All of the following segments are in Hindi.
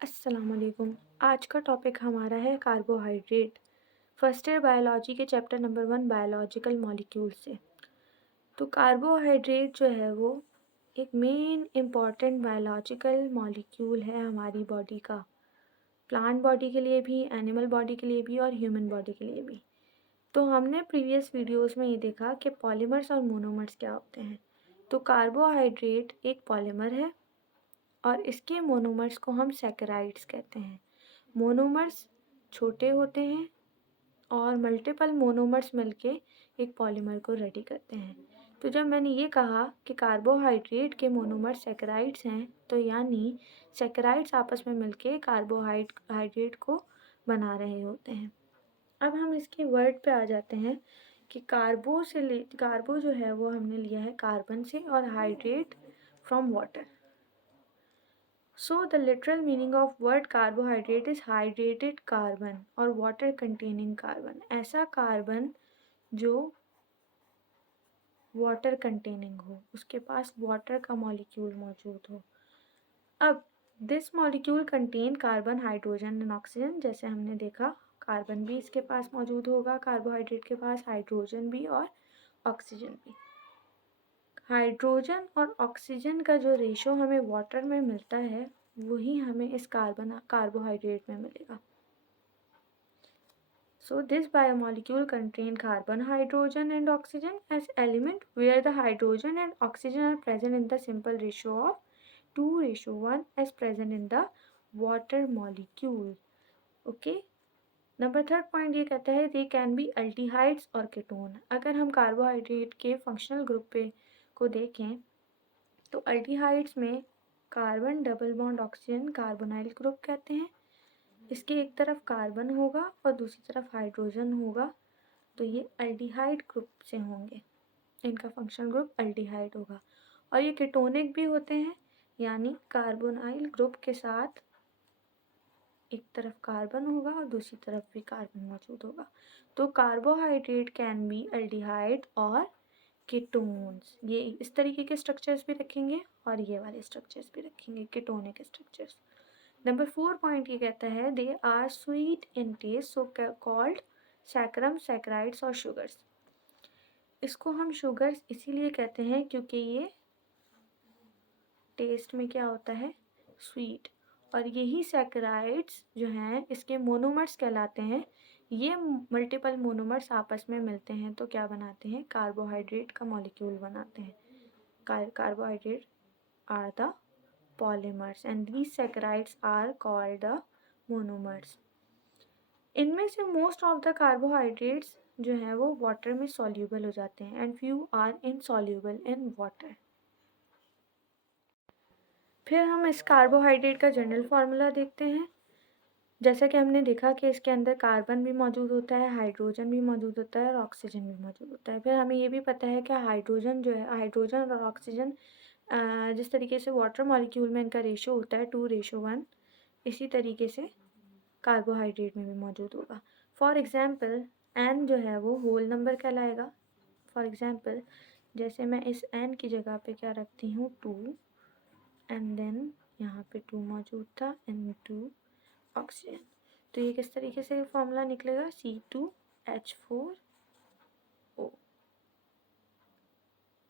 अस्सलाम वालेकुम। आज का टॉपिक हमारा है कार्बोहाइड्रेट। फर्स्ट ईयर बायोलॉजी के चैप्टर नंबर 1 बायोलॉजिकल मॉलिक्यूल से। तो कार्बोहाइड्रेट जो है वो एक मेन इम्पॉर्टेंट बायोलॉजिकल मॉलिक्यूल है हमारी बॉडी का, प्लांट बॉडी के लिए भी, एनिमल बॉडी के लिए भी और ह्यूमन बॉडी के लिए भी। तो हमने प्रीवियस वीडियोस में ये देखा कि पॉलीमर्स और मोनोमर्स क्या होते हैं। तो कार्बोहाइड्रेट एक पॉलीमर है और इसके मोनोमर्स को हम सैकराइड्स कहते हैं। मोनोमर्स छोटे होते हैं और मल्टीपल मोनोमर्स मिलके एक पॉलीमर को रेडी करते हैं। तो जब मैंने ये कहा कि कार्बोहाइड्रेट के मोनोमर्स सैकराइड्स हैं, तो यानी सैकराइड्स आपस में मिलके कार्बोहाइड्रेट को बना रहे होते हैं। अब हम इसके वर्ड पे आ जाते हैं कि कार्बो जो है वो हमने लिया है कार्बन से और hydrate from water. So the literal meaning of word carbohydrate is hydrated carbon और water containing carbon। ऐसा कार्बन जो वाटर कंटेनिंग हो, उसके पास वाटर का मॉलिक्यूल मौजूद हो। अब this molecule contain carbon, hydrogen and oxygen. जैसे हमने देखा कार्बन भी इसके पास मौजूद होगा, कार्बोहाइड्रेट के पास हाइड्रोजन भी और ऑक्सीजन भी। हाइड्रोजन और ऑक्सीजन का जो रेशो हमें वाटर में मिलता है वही हमें इस कार्बोहाइड्रेट में मिलेगा। So this biomolecule contain carbon, hydrogen and oxygen as element where the hydrogen and oxygen are present in the simple ratio of 2:1 as present in the water molecule. Okay. Number 3 point ये कहता है दे कैन बी अल्डिहाइड्स और कीटोन। अगर हम कार्बोहाइड्रेट के फंक्शनल ग्रुप को देखें तो अल्डिहाइड्स में carbon double bond oxygen carbonyl group कहते हैं। इसके एक तरफ कार्बन होगा और दूसरी तरफ हाइड्रोजन होगा, तो ये अल्डिहाइड ग्रुप से होंगे। इनका फंक्शनल ग्रुप अल्डिहाइड होगा। और ये कीटोनिक भी होते हैं, यानी कार्बोनाइल ग्रुप के साथ एक तरफ कार्बन होगा और दूसरी तरफ भी कार्बन मौजूद होगा। तो कार्बोहाइड्रेट कैन बी अल्डिहाइड और कीटोन्स। ये इस तरीके के स्ट्रक्चर्स भी रखेंगे और ये वाले स्ट्रक्चर्स भी रखेंगे, कीटोनिक स्ट्रक्चर्स। नंबर 4 पॉइंट ये कहता है they are sweet in taste so called saccharum, saccharides और शुगर्स। इसको हम शुगर्स इसीलिए कहते हैं क्योंकि ये टेस्ट में क्या होता है, स्वीट। और यही सैकराइड्स जो हैं इसके मोनोमर्स कहलाते हैं। ये मल्टीपल मोनोमर्स आपस में मिलते हैं तो क्या बनाते हैं, कार्बोहाइड्रेट का मॉलिक्यूल बनाते हैं। Carbohydrate are the polymers and these saccharides are called the monomers। इनमें से मोस्ट ऑफ द कार्बोहाइड्रेट्स जो हैं वो वाटर में सॉल्यूबल हो जाते हैं and few are insoluble in water. फिर हम इस कार्बोहाइड्रेट का जनरल फार्मूला देखते हैं। जैसा कि हमने देखा कि इसके अंदर कार्बन भी मौजूद होता है, हाइड्रोजन भी मौजूद होता है और ऑक्सीजन भी मौजूद होता है। फिर हमें ये भी पता है कि हाइड्रोजन जो है, हाइड्रोजन और ऑक्सीजन जिस तरीके से वाटर मॉलिक्यूल में इनका रेशो होता है 2:1, इसी तरीके से कार्बोहाइड्रेट में भी मौजूद होगा। फॉर एग्ज़ाम्पल एन जो है वो होल नंबर कहलाएगा। फॉर एग्ज़ाम्पल जैसे मैं इस एन की जगह पे क्या रखती हूँ, 2 एंड देन यहाँ पे 2 मौजूद था एंड 2 ऑक्सीजन। तो ये किस तरीके से फॉर्मूला निकलेगा, C2H4O।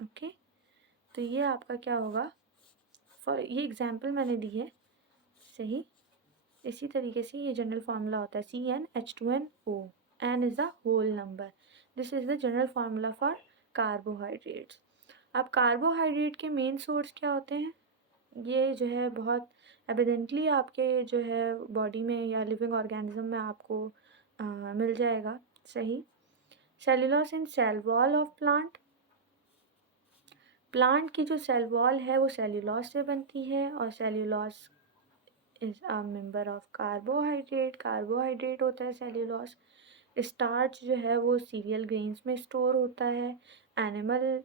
ओके, तो ये आपका क्या होगा, फॉर ये एग्जाम्पल मैंने दी है सही। इसी तरीके से ये जनरल फार्मूला होता है CnH2nO। N is the whole number. This is the general formula for carbohydrates. अब कार्बोहाइड्रेट के मेन सोर्स क्या होते हैं, ये जो है बहुत एविडेंटली आपके जो है बॉडी में या लिविंग ऑर्गेनिज्म में आपको मिल जाएगा सही। Cellulose in cell wall of plant. Plant की जो सेल वॉल है वो सेल्यूलोज से बनती है और cellulose is a member of carbohydrate. Carbohydrate होता है सेल्यूलोज। स्टार्च जो है वो सीरियल ग्रेन्स में स्टोर होता है। एनिमल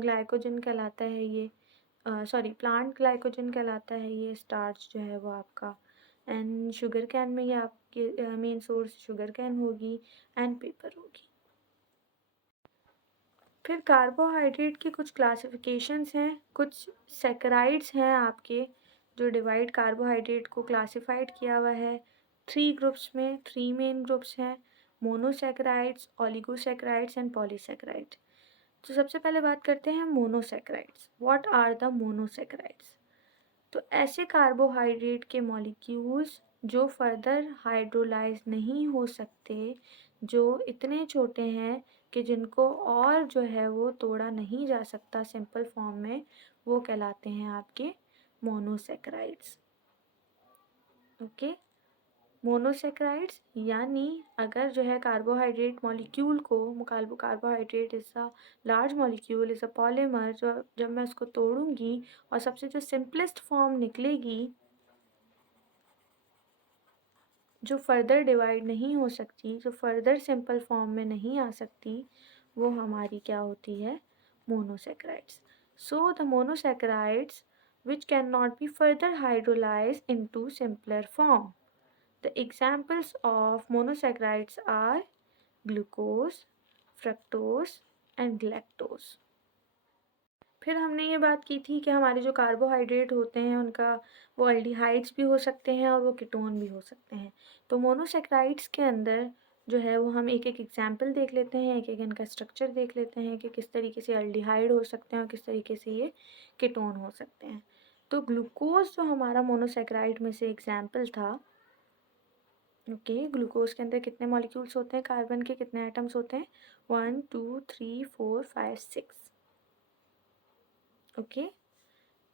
ग्लाइकोजन कहलाता है ये, सॉरी प्लांट ग्लाइकोजन कहलाता है ये स्टार्च जो है वो आपका। एंड शुगर कैन में ये आपके मेन सोर्स शुगर कैन होगी एंड पेपर होगी। फिर कार्बोहाइड्रेट की कुछ क्लासिफिकेशंस हैं, कुछ सैकराइड्स हैं आपके जो डिवाइड कार्बोहाइड्रेट को क्लासिफाइड किया हुआ है 3 ग्रुप्स में। 3 मेन ग्रुप्स हैं, मोनोसैकेराइड्स, ओलिगोसैकेराइड्स एंड पॉलीसैकेराइड्स। तो सबसे पहले बात करते हैं monosaccharides. What are the monosaccharides? तो ऐसे कार्बोहाइड्रेट के मॉलिक्यूल्स जो फर्दर हाइड्रोलाइज नहीं हो सकते, जो इतने छोटे हैं कि जिनको और जो है वो तोड़ा नहीं जा सकता सिंपल फॉर्म में, वो कहलाते हैं आपके मोनोसैकेराइड्स। ओके, मोनोसैकेराइड्स यानी अगर जो है कार्बोहाइड्रेट मॉलिक्यूल को, carbohydrate is a large molecule, is a polymer, जो जब मैं उसको तोड़ूंगी और सबसे जो सिंपलेस्ट फॉर्म निकलेगी, जो फर्दर डिवाइड नहीं हो सकती, जो फर्दर सिंपल फॉर्म में नहीं आ सकती, वो हमारी क्या होती है? Monosaccharides. So the monosaccharides which cannot be further hydrolyzed into simpler form. The examples of monosaccharides are glucose, fructose and galactose. फिर हमने ये बात की थी कि हमारे जो कार्बोहाइड्रेट होते हैं उनका वो एल्डिहाइड्स भी हो सकते हैं और वो कीटोन भी हो सकते हैं। तो मोनोसैकेराइड्स के अंदर जो है वो हम एक एक एग्जाम्पल देख लेते हैं, एक एक इनका स्ट्रक्चर देख लेते हैं कि किस तरीके से एल्डिहाइड हो सकते हैं और किस तरीके से ये कीटोन हो सकते हैं। तो ग्लूकोज जो हमारा मोनोसैकेराइड में से एग्जाम्पल था, ओके, ग्लूकोज के अंदर कितने मॉलिक्यूल्स होते हैं? कार्बन के कितने एटम्स होते हैं? 1 2 3 4 5 6। ओके,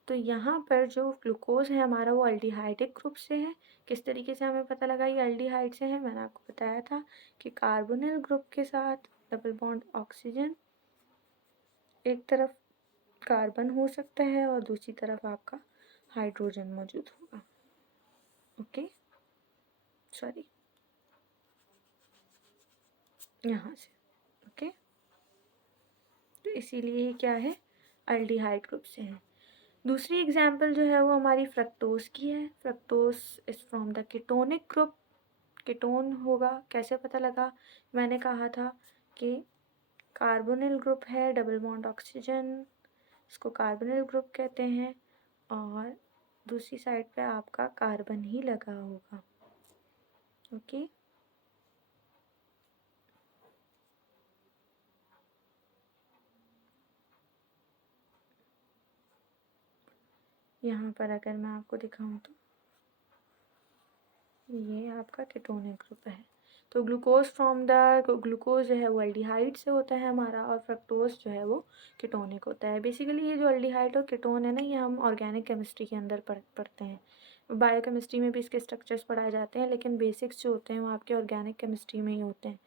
तो यहाँ पर जो ग्लूकोज है हमारा वो अल्डिहाइडिक ग्रुप से है। किस तरीके से हमें पता लगा ये अल्डिहाइड से है? मैंने आपको बताया था कि कार्बोनिल ग्रुप के साथ डबल बॉन्ड ऑक्सीजन, एक तरफ कार्बन हो सकता है और दूसरी तरफ आपका हाइड्रोजन मौजूद होगा। ओके, सॉरी, यहाँ से। ओके, तो इसीलिए ये क्या है? अल्डिहाइड ग्रुप से है। दूसरी एग्जाम्पल जो है वो हमारी फ्रक्टोज की है। Fructose is from the ketonic group. Ketone होगा, कैसे पता लगा? मैंने कहा था कि कार्बोनिल ग्रुप है, डबल बॉन्ड ऑक्सीजन, इसको कार्बोनिल ग्रुप कहते हैं, और दूसरी साइड पे आपका कार्बन ही लगा होगा। ओके, यहाँ पर अगर मैं आपको दिखाऊं तो ये आपका कीटोनिक ग्रुप है। तो ग्लूकोज फ्रॉम द ग्लूकोज जो है वो अल्डिहाइड से होता है हमारा, और फ्रक्टोज जो है वो कीटोनिक होता है। बेसिकली ये जो अल्डिहाइड और कीटोन है ना, ये हम ऑर्गेनिक केमिस्ट्री के अंदर पढ़ते हैं। बायोकेमिस्ट्री में भी इसके स्ट्रक्चर्स पढ़ाए जाते हैं, लेकिन बेसिक्स जो होते हैं वो आपके ऑर्गेनिक केमिस्ट्री में ही होते हैं।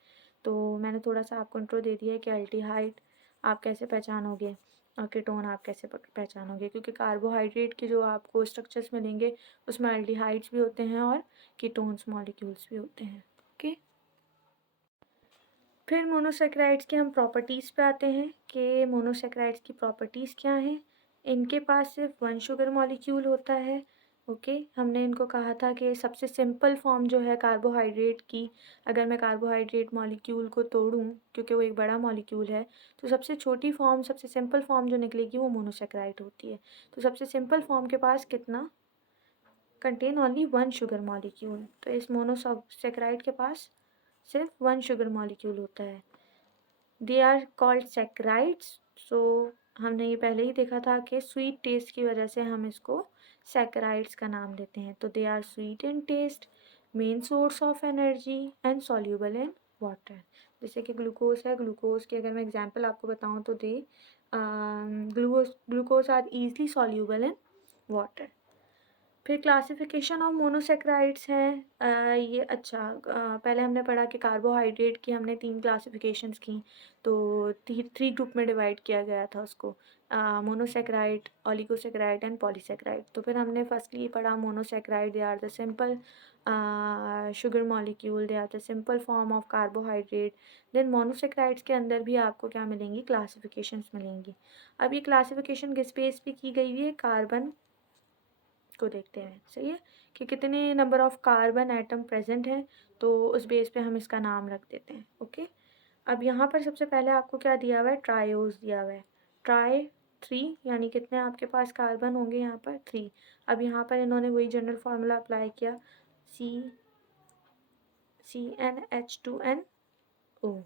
तो मैंने थोड़ा सा आपको इंट्रो दे दिया है कि अल्डिहाइड आप कैसे पहचानोगे और कीटोन आप कैसे पहचानोगे, क्योंकि कार्बोहाइड्रेट के जो आपको स्ट्रक्चर्स मिलेंगे उसमें अल्डिहाइड्स भी होते हैं और कीटोन्स मॉलिक्यूल्स भी होते हैं। ओके, फिर मोनोसैकेराइड्स के हम प्रॉपर्टीज़ पे आते हैं कि मोनोसैकेराइड्स की प्रॉपर्टीज़ क्या हैं। इनके पास सिर्फ 1 शुगर मॉलिक्यूल होता है। ओके, हमने इनको कहा था कि सबसे सिंपल फॉर्म जो है कार्बोहाइड्रेट की, अगर मैं कार्बोहाइड्रेट मॉलिक्यूल को तोड़ूं, क्योंकि वो एक बड़ा मॉलिक्यूल है, तो सबसे छोटी फॉर्म, सबसे सिंपल फॉर्म जो निकलेगी वो मोनोसैकेराइड होती है। तो सबसे सिंपल फॉर्म के पास कितना कंटेन? Only 1 sugar molecule. तो इस मोनोसैकेराइड के पास सिर्फ 1 शुगर मॉलिक्यूल होता है। They are called सैकेराइड्स। सो हमने ये पहले ही देखा था कि स्वीट टेस्ट की वजह से हम इसको सैकेराइड्स का नाम देते हैं। तो they are sweet in taste, main source of energy and soluble in water. जैसे कि ग्लूकोज है, ग्लूकोज की अगर मैं एग्जांपल आपको बताऊं तो they glucose are easily soluble in water. फिर क्लासिफिकेशन ऑफ मोनोसैकेराइड्स हैं। ये अच्छा, पहले हमने पढ़ा कि कार्बोहाइड्रेट की हमने 3 क्लासिफिकेशंस की, तो 3 ग्रुप में डिवाइड किया गया था उसको, मोनोसैकेराइड, ओलिगोसैकेराइड एंड पॉलीसैकेराइड। तो फिर हमने फर्स्टली पढ़ा monosaccharide, they are the simple sugar molecule, they are the simple form of carbohydrate. Then monosaccharides के अंदर भी आपको क्या मिलेंगी? क्लासिफिकेशंस मिलेंगी। अब ये क्लासिफिकेशन किस बेस पे की गई है? कार्बन को देखते हैं, सही है, कि कितने number of carbon atom present हैं, तो उस बेस पे हम इसका नाम रख देते हैं। ओके, अब यहाँ पर सबसे पहले आपको क्या दिया हुआ है? ट्रायोज दिया हुआ है। ट्राई 3, यानी कितने आपके पास कार्बन होंगे यहाँ पर 3। अब यहाँ पर इन्होंने वही जनरल फार्मूला अप्लाई किया, CnH2nO,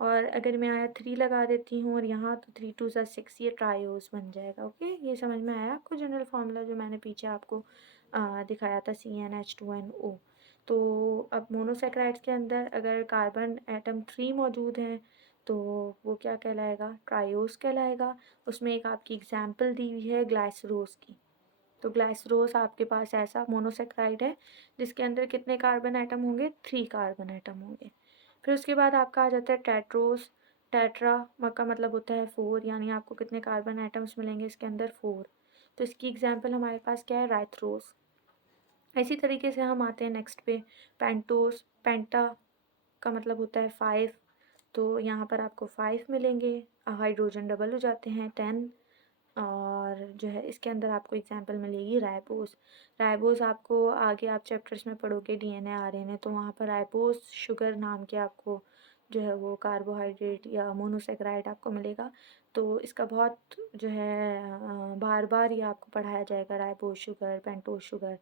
और अगर मैं यहाँ 3 लगा देती हूँ और यहाँ तो 3 2 6, ये ट्रायोस बन जाएगा। ओके, ये समझ में आया आपको जनरल फार्मूला जो मैंने पीछे आपको दिखाया था, CnH2nO। तो अब मोनोसेक्राइड्स के अंदर अगर कार्बन एटम 3 मौजूद हैं तो वो क्या कहलाएगा, ट्रायोस कहलाएगा। उसमें एक आपकी एग्जाम्पल दी हुई है ग्लाइसरोस की। तो ग्लाइसरोस आपके पास ऐसा मोनोसेक्राइड है जिसके अंदर कितने कार्बन एटम होंगे, 3 कार्बन एटम होंगे। फिर उसके बाद आपका आ जाता है टेट्रोस। टेट्रा का मतलब होता है 4, यानी आपको कितने कार्बन एटम्स मिलेंगे इसके अंदर, 4। तो इसकी एग्जाम्पल हमारे पास क्या है, राइथ्रोस। इसी तरीके से हम आते हैं नेक्स्ट पे, पेंटोस। पेंटा का मतलब होता है 5, तो यहाँ पर आपको 5 मिलेंगे। हाइड्रोजन डबल हो जाते हैं 10। और जो है इसके अंदर आपको एग्जांपल मिलेगी राइबोस। राइबोस आपको आगे आप चैप्टर्स में पढ़ोगे डीएनए आरएनए, तो वहाँ पर राइबोस शुगर नाम के आपको जो है वो कार्बोहाइड्रेट या मोनोसेक्राइड आपको मिलेगा। तो इसका बहुत जो है बार बार ये आपको पढ़ाया जाएगा, राइबोस शुगर, पेंटोस शुगर।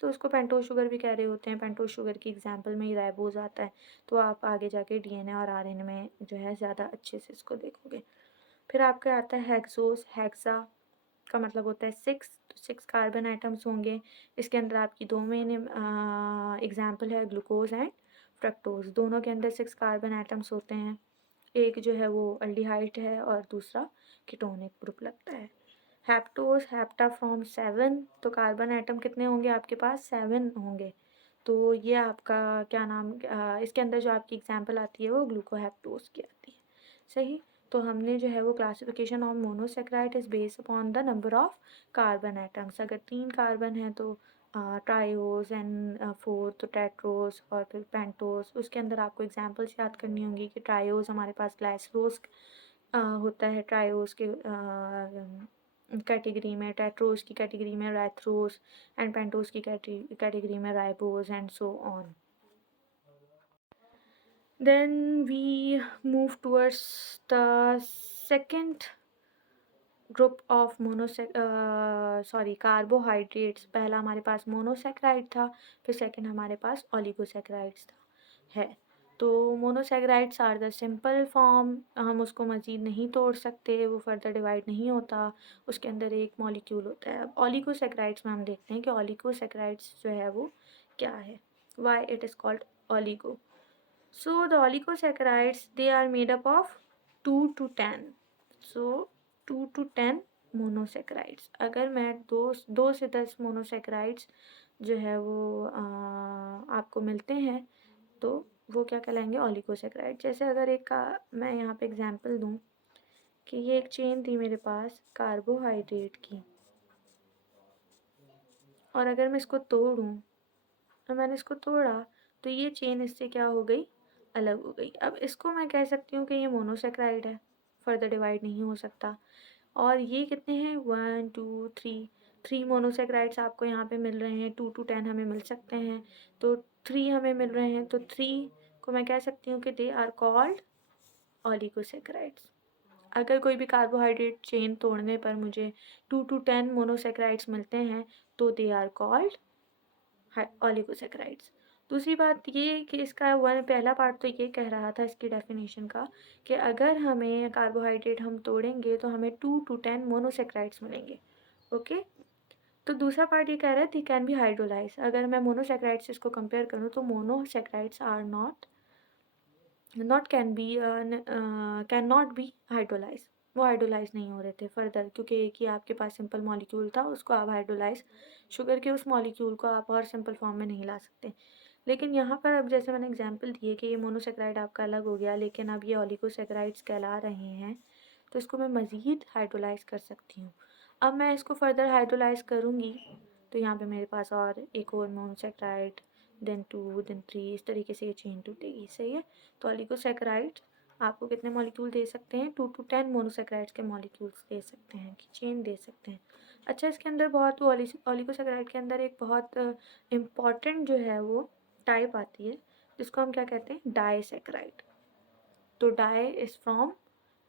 तो उसको पेंटोस शुगर भी कह रहे होते हैं, पेंटोस शुगर की एग्जाम्पल में ही राइबोस आता है। तो आप आगे जाके डीएनए और आरएनए में जो है ज़्यादा अच्छे से इसको देखोगे। फिर आपका आता है हेक्सोस। हेक्सा का मतलब होता है 6, तो 6 कार्बन आइटम्स होंगे। इसके अंदर आपकी दो मेन एग्जाम्पल है, ग्लूकोज एंड फ्रक्टोज। दोनों के अंदर 6 कार्बन आइटम्स होते हैं। एक जो है वो अल्डिहाइड है और दूसरा कीटोनिक ग्रुप लगता है। हैप्टोस, हैप्टा फ्रॉम 7, तो कार्बन आइटम कितने होंगे आपके पास, 7 होंगे। तो ये आपका क्या नाम, इसके अंदर जो आपकी एग्जाम्पल आती है वो ग्लूकोहेप्टोस की आती है। सही। तो हमने जो है वो classification of monosaccharide is based upon the number of carbon atoms. अगर 3 कार्बन है तो ट्रायोस, एंड 4 तो टेट्रोस, और फिर पेंटोस। उसके अंदर आपको एग्जांपल्स याद करनी होंगी कि ट्रायोस हमारे पास ग्लाइसरोस होता है ट्रायोस के कैटेगरी में, टेट्रोस की कैटेगरी में राइथ्रोस, एंड पेंटोस की कैटेगरी में ribose, and so on. Then we move towards the second group of carbohydrates. पहला हमारे पास मोनोसेक्राइड था, फिर सेकंड हमारे पास ओलिगोसेक्राइड्स था है। तो monosaccharides are the simple form, हम उसको मज़ीद नहीं तोड़ सकते, वो फर्दर डिवाइड नहीं होता, उसके अंदर एक मॉलिक्यूल होता है। अब ओलिगोसेक्राइड्स में हम देखते हैं कि ओलिगोसेक्राइड्स जो है वो क्या है, why it is called oligo. So the oligosaccharides, they are made up of 2 to 10. So 2 to 10 monosaccharides। अगर मैं दो से 10 monosaccharides जो है वो आपको मिलते हैं तो वो क्या कहलाएंगे, ओलिगोसेक्राइड। जैसे अगर एक का मैं यहाँ पे एग्जांपल दूँ कि ये एक चेन थी मेरे पास कार्बोहाइड्रेट की, और अगर मैं इसको तोड़ूँ, तो मैंने इसको तोड़ा तो ये चेन इससे क्या हो गई, अलग हो गई। अब इसको मैं कह सकती हूँ कि ये मोनोसेक्राइड है, फर्दर डिवाइड नहीं हो सकता। और ये कितने हैं, 1 2 3 मोनोसेक्राइड्स आपको यहाँ पे मिल रहे हैं। 2 to 10 हमें मिल सकते हैं, तो 3 हमें मिल रहे हैं, तो 3 को मैं कह सकती हूँ कि दे आर कॉल्ड ओलिगोसेक्राइड्स। अगर कोई भी कार्बोहाइड्रेट चेन तोड़ने पर मुझे 2 to 10 मोनोसेक्राइड्स मिलते हैं तो दे आर कॉल्ड ओलिगोसेक्राइड्स। दूसरी बात ये कि इसका पहला पार्ट तो ये कह रहा था इसकी डेफिनेशन का कि अगर हमें कार्बोहाइड्रेट हम तोड़ेंगे तो हमें 2 to 10 मोनोसेक्राइड्स मिलेंगे। ओके, तो दूसरा पार्ट ये कह रहा है दी कैन बी हाइड्रोलाइज। अगर मैं मोनोसेक्राइड से इसको कंपेयर करूँ तो monosaccharides are not can not be hydrolyse. वो हाइड्रोलाइज नहीं हो रहे थे फर्दर, क्योंकि एक ही आपके पास सिंपल मॉलिक्यूल था, उसको आप हाइड्रोलाइज, शुगर के उस मॉलिक्यूल को आप और सिंपल फॉर्म में नहीं ला सकते। लेकिन यहाँ पर अब जैसे मैंने एग्जांपल दिए कि ये मोनोसेक्राइड आपका अलग हो गया, लेकिन अब ये ओलिगोसेक्राइड्स कहला रहे हैं, तो इसको मैं मज़ीद हाइड्रोलाइज कर सकती हूँ। अब मैं इसको फर्दर हाइड्रोलाइज करूँगी तो यहाँ पे मेरे पास और एक और मोनोसेक्राइड, देन 2, देन 3, इस तरीके से ये चेन टूटेगी। सही है। तो ओलिगोसेक्राइड आपको कितने मॉलिक्यूल दे सकते हैं, 2 to 10 मोनोसेक्राइड्स के मॉलिक्यूल्स दे सकते हैं, कि चेन दे सकते हैं। अच्छा, इसके अंदर बहुत ओलिगोसेक्राइड के अंदर एक बहुत इम्पॉर्टेंट जो है वो टाइप आती है जिसको हम क्या कहते हैं, डाइसेक्राइड। तो di is from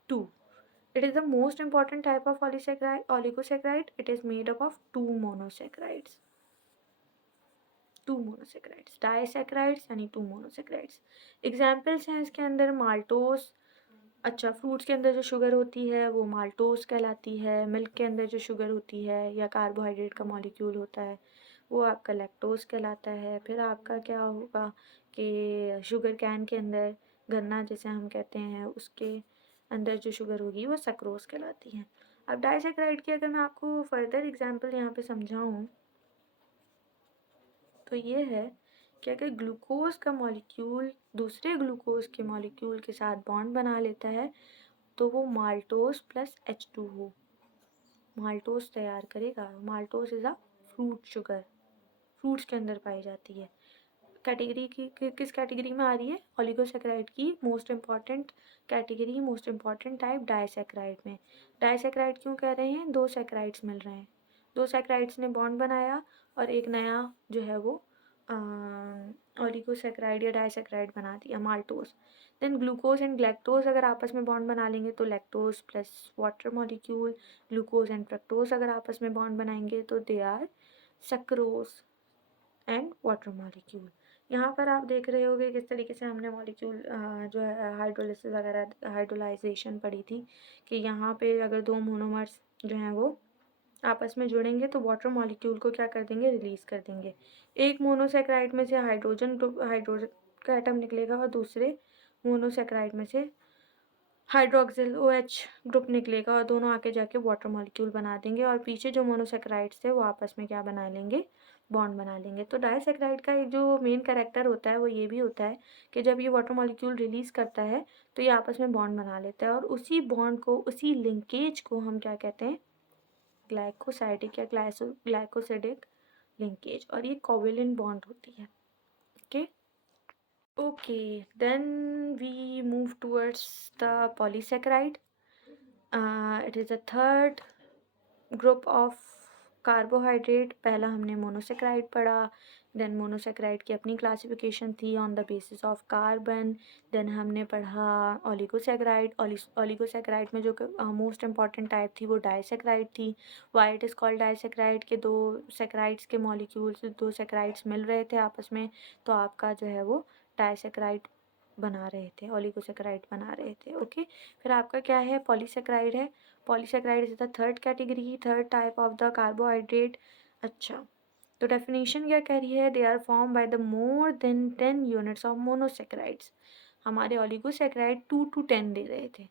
2, It is the most important type of oligosaccharide. It is made up of two monosaccharides. डाइसैक्राइड्स यानी टू मोनोसैक्राइड्स. एग्जाम्पल्स हैं इसके अंदर माल्टोस. अच्छा, फ्रूट्स के अंदर जो शुगर होती है वो माल्टोस कहलाती है. मिल्क के अंदर जो शुगर होती है या कार्बोहाइड्रेट का मॉलिक्यूल होता है वो आपका लैक्टोस कहलाता है. फिर आपका क्या होगा कि शुगर कैन के अंदर, गन्ना जैसे हम कहते हैं, उसके अंदर जो शुगर होगी वो सक्रोज कहलाती है. अब डाइसैक्राइड की अगर मैं आपको फर्दर एग्जांपल यहाँ पे समझाऊँ तो ये है कि अगर ग्लूकोज का मॉलिक्यूल दूसरे ग्लूकोज के मॉलिक्यूल के साथ बॉन्ड बना लेता है तो वो माल्टोस प्लस H2O माल्टोस तैयार करेगा. Maltose is a fruit sugar, fruits के अंदर पाई जाती है. कैटेगरी किस कैटेगरी में आ रही है? ओलिगोसैकेराइड की most important category, most important type disaccharide में. डाइसैकेराइड क्यों कह रहे हैं? दो सैकेराइड्स मिल रहे हैं, दो सैकेराइड्स ने बॉन्ड बनाया और एक नया जो है वो ओलिगोसैकेराइड या डाइसैकेराइड बना दिया, maltose. Then glucose and galactose अगर आपस में बॉन्ड बना लेंगे तो lactose plus water molecule. Glucose and fructose अगर आपस में बॉन्ड बनाएंगे तो they are sucrose and water molecule. यहाँ पर आप देख रहे होगे किस तरीके से हमने मॉलिक्यूल जो है हाइड्रोलिसिस वगैरह, हाइड्रोलाइजेशन पढ़ी थी कि यहाँ पे अगर दो मोनोमर्स जो हैं वो आपस में जुड़ेंगे तो वाटर मॉलिक्यूल को क्या कर देंगे? रिलीज़ कर देंगे. एक मोनोसैकेराइड में से हाइड्रोजन का एटम निकलेगा और दूसरे मोनोसैकेराइड में से हाइड्रोक्सिल OH ग्रुप निकलेगा और दोनों आके जाके वाटर मॉलिक्यूल बना देंगे और पीछे जो मोनोसैकेराइड्स थे वो आपस में क्या बना लेंगे? बॉन्ड बना लेंगे. तो डाइसैकेराइड का एक जो मेन कैरेक्टर होता है वो ये भी होता है कि जब ये वाटर मॉलिक्यूल रिलीज़ करता है तो ये आपस में बॉन्ड बना लेता है और उसी बॉन्ड को, उसी लिंकेज को हम क्या कहते हैं? ग्लाइकोसाइडिक या ग्लाइकोसिडिक लिंकेज. और ये कोवेलेंट बॉन्ड होती है. Okay. Okay, then we move towards the polysaccharide. It is the third group of carbohydrate. पहला हमने मोनोसेक्राइड पढ़ा, देन मोनोसेक्राइड की अपनी क्लासिफिकेशन थी on the basis of carbon. Then हमने पढ़ा ओलिगोसेक्राइड. ओलिगोसेक्राइड में जो मोस्ट इम्पॉर्टेंट टाइप थी वो डाइसेक्राइड थी. Why it is called disaccharide के दो सेक्राइड्स के मॉलिक्यूल्स, दो सेक्राइड्स मिल रहे थे आपस में तो आपका जो है वो डाइसेक्राइड बना रहे थे, ओलिगोसेक्राइड बना रहे थे. ओके. फिर आपका क्या है? पॉलीसेक्राइड है. Polysaccharide is the third category, third type of the carbohydrate. अच्छा, तो डेफिनेशन क्या कह रही है? They are form by the more than 10 units of monosaccharides. हमारे ओलिगोसेक्राइड 2 to 10 दे रहे थे.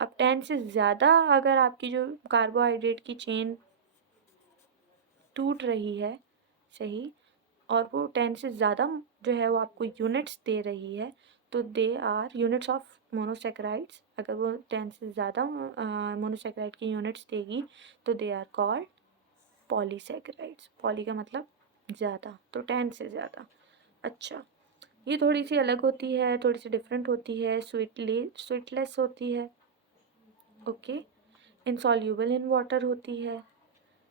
अब 10 से ज़्यादा अगर आपकी जो कार्बोहाइड्रेट की चेन टूट रही है, सही, और वो 10 से ज़्यादा जो है वो आपको यूनिट्स दे रही है तो they are units of monosaccharides. अगर वो 10 से ज़्यादा मोनोसेक्राइड की यूनिट्स देगी तो they are called polysaccharides. Poly का मतलब ज़्यादा, तो 10 से ज़्यादा. अच्छा, ये थोड़ी सी अलग होती है, थोड़ी सी डिफरेंट होती है, स्वीटलेस होती है. ओके. इनसॉल्यूबल इन वाटर होती है.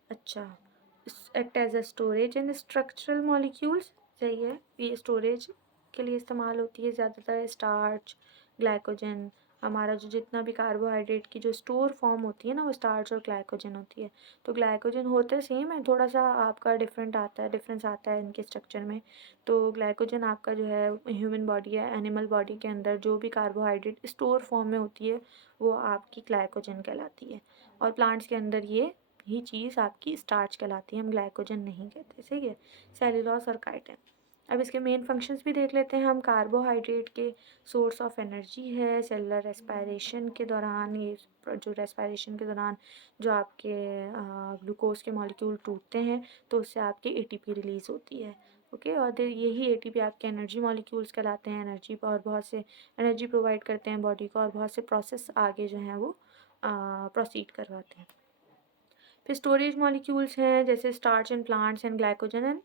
अच्छा, act as a storage in structural molecules. सही है, ये स्टोरेज के लिए इस्तेमाल होती है ज़्यादातर. स्टार्च, ग्लाइकोजन, हमारा जो जितना भी कार्बोहाइड्रेट की जो स्टोर फॉर्म होती है ना वो स्टार्च और ग्लाइकोजन होती है. तो ग्लाइकोजन होते सेम है, थोड़ा सा आपका डिफरेंस आता है इनके स्ट्रक्चर में. तो ग्लाइकोजन आपका जो है ह्यूमन बॉडी या एनिमल बॉडी के अंदर जो भी कार्बोहाइड्रेट स्टोर फॉर्म में होती है वो आपकी ग्लाइकोजन कहलाती है. और प्लांट्स के अंदर ये चीज़ आपकी स्टार्च कहलाती है, हम ग्लाइकोजन नहीं कहते. सही है. सेल्यूलोज और काइटिन. अब इसके मेन फंक्शंस भी देख लेते हैं हम. कार्बोहाइड्रेट के सोर्स ऑफ एनर्जी है. सेलुलर रेस्पायरेशन के दौरान, ये जो रेस्पायरेशन के दौरान जो आपके ग्लूकोज के मॉलिक्यूल टूटते हैं तो उससे आपकी ATP रिलीज़ होती है. ओके. और यही ATP आपके एनर्जी मॉलिक्यूल्स कहलाते हैं. एनर्जी और बहुत से एनर्जी प्रोवाइड करते हैं बॉडी को और बहुत से प्रोसेस आगे जो हैं वो प्रोसीड करवाते हैं. फिर स्टोरेज मॉलिक्यूल्स हैं जैसे starch in plants and glycogen in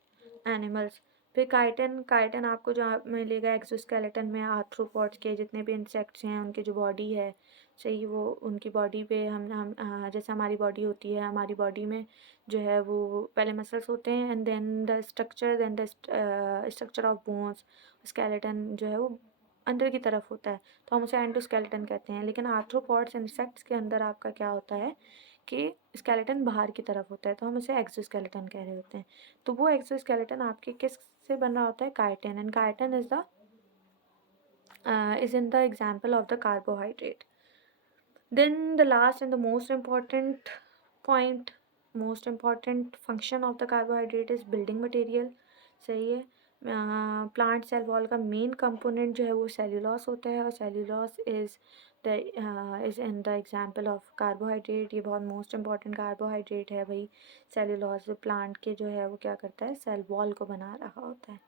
animals. फिर काइटिन आपको जहाँ मिलेगा एक्सोस्केलेटन में आर्थ्रोपॉड्स के जितने भी इंसेक्ट्स हैं उनके जो बॉडी है, सही, वो उनकी बॉडी पे हम जैसे हमारी बॉडी होती है, हमारी बॉडी में जो है वो पहले मसल्स होते हैं and then the structure of bones. Skeleton जो है वो अंदर की तरफ होता है तो हम उसे एंडोस्केलेटन कहते हैं। लेकिन आर्थ्रोपॉड्स इंसेक्ट्स के अंदर आपका क्या होता है कि स्केलेटन बाहर की तरफ होता है तो हम उसे एक्सोस्केलेटन कह रहे होते हैं। तो वो एक्सोस्केलेटन आपके किस से बन रहा होता है? Chitin, and chitin is in the example of the carbohydrate. Then the last and the most important point, most important function of the carbohydrate is building material. सही है। प्लांट सेल वॉल का मेन कंपोनेंट जो है वो सेल्यूलोस होता है और cellulose is in the example of carbohydrate. ये बहुत मोस्ट इम्पॉर्टेंट कार्बोहाइड्रेट है भाई। सेल्यूलोस प्लांट के जो है वो क्या करता है? सेल वॉल को बना रहा होता है।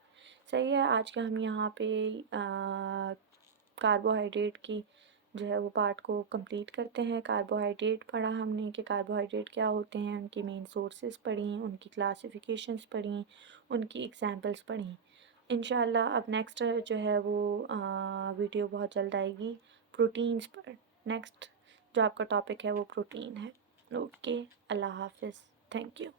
सही है। आज का हम यहाँ पे कार्बोहाइड्रेट की जो है वो पार्ट को कंप्लीट करते हैं। कार्बोहाइड्रेट पढ़ा हमने कि कार्बोहाइड्रेट क्या होते हैं, उनकी मेन सोर्सेज पढ़ी, उनकी क्लासिफिकेशंस पढ़ी, उनकी एग्जांपल्स पढ़ी। इंशाल्लाह अब नेक्स्ट जो है वो वीडियो बहुत जल्द आएगी प्रोटीन्स पर। नेक्स्ट जो आपका टॉपिक है वो प्रोटीन है। ओके, अल्लाह हाफिज़, थैंक यू।